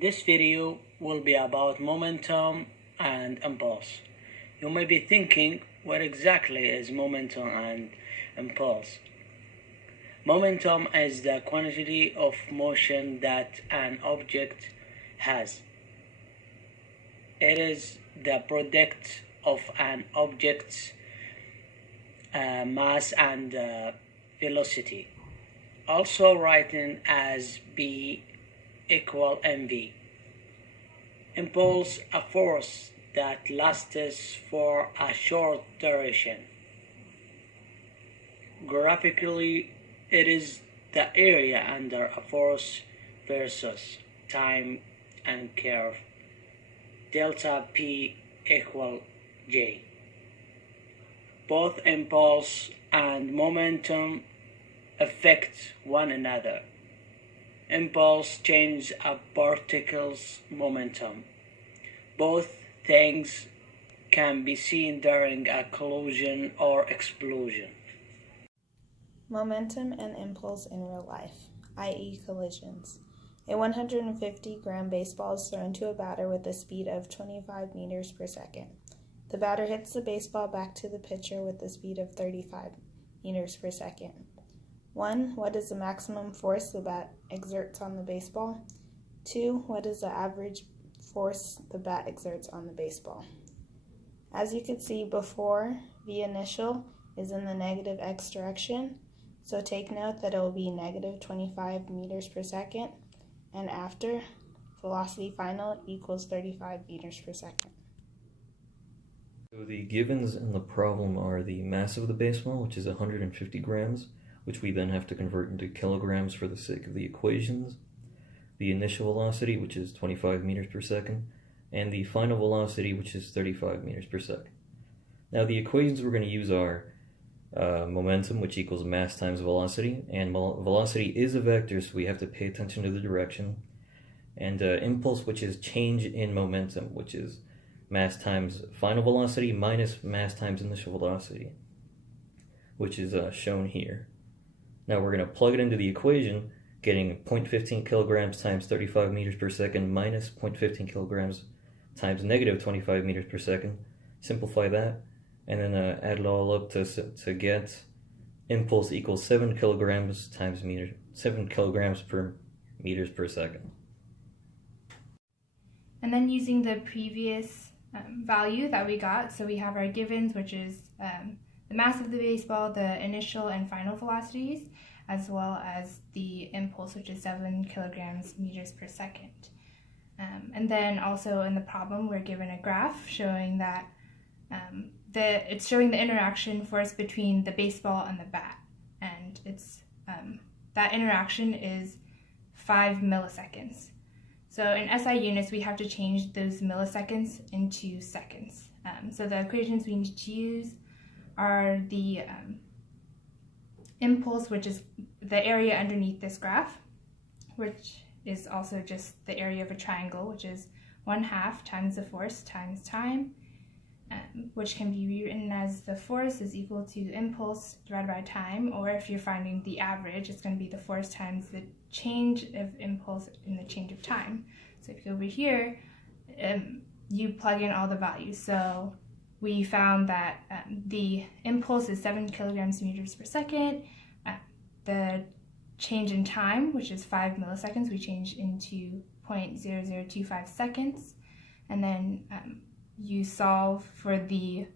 This video will be about momentum and impulse. You may be thinking, what exactly is momentum and impulse? Momentum is the quantity of motion that an object has. It is the product of an object's mass and velocity, also written as B equal mv. Impulse, a force that lasts for a short duration. Graphically, it is the area under a force versus time and curve delta P equal J. Both impulse and momentum affect one another. Impulse changes a particle's momentum. Both things can be seen during a collision or explosion. Momentum and impulse in real life, i.e. collisions. A 150-gram baseball is thrown to a batter with a speed of 25 meters per second. The batter hits the baseball back to the pitcher with a speed of 35 meters per second. 1. What is the maximum force the bat exerts on the baseball? 2. What is the average force the bat exerts on the baseball? As you could see before, the initial is in the negative x direction, so take note that it will be negative 25 meters per second, and after, velocity final equals 35 meters per second. So the givens in the problem are the mass of the baseball, which is 150 grams, which we then have to convert into kilograms for the sake of the equations, the initial velocity, which is 25 meters per second, and the final velocity, which is 35 meters per second. Now the equations we're going to use are momentum, which equals mass times velocity, and velocity is a vector, so we have to pay attention to the direction, and impulse, which is change in momentum, which is mass times final velocity minus mass times initial velocity, which is shown here. Now we're going to plug it into the equation, getting 0.15 kilograms times 35 meters per second minus 0.15 kilograms times negative 25 meters per second. Simplify that, and then add it all up to get impulse equals 7 kilograms times 7 kilograms per meters per second. And then using the previous value that we got, so we have our givens, which is the mass of the baseball, the initial and final velocities, as well as the impulse, which is 7 kilograms meters per second. And then also in the problem, we're given a graph showing that it's showing the interaction force between the baseball and the bat, and it's that interaction is 5 milliseconds. So in SI units, we have to change those milliseconds into seconds. So the equations we need to use are the impulse, which is the area underneath this graph, which is also just the area of a triangle, which is 1/2 times the force times time, which can be rewritten as the force is equal to impulse divided by time, or if you're finding the average, it's going to be the force times the change of impulse in the change of time. So if you go over here, you plug in all the values. So we found that the impulse is 7 kilograms meters per second. The change in time, which is 5 milliseconds, we change into 0.0025 seconds. And then you solve for the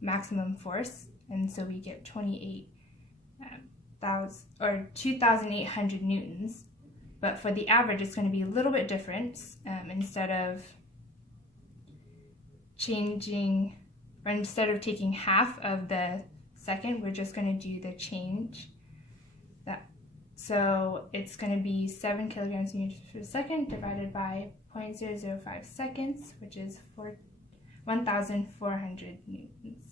maximum force, and so we get 2,800 newtons. But for the average, it's going to be a little bit different. Instead of taking half of the second, we're just going to do the change. So it's going to be 7 kilograms meters per second divided by 0.005 seconds, which is 1,400 newtons.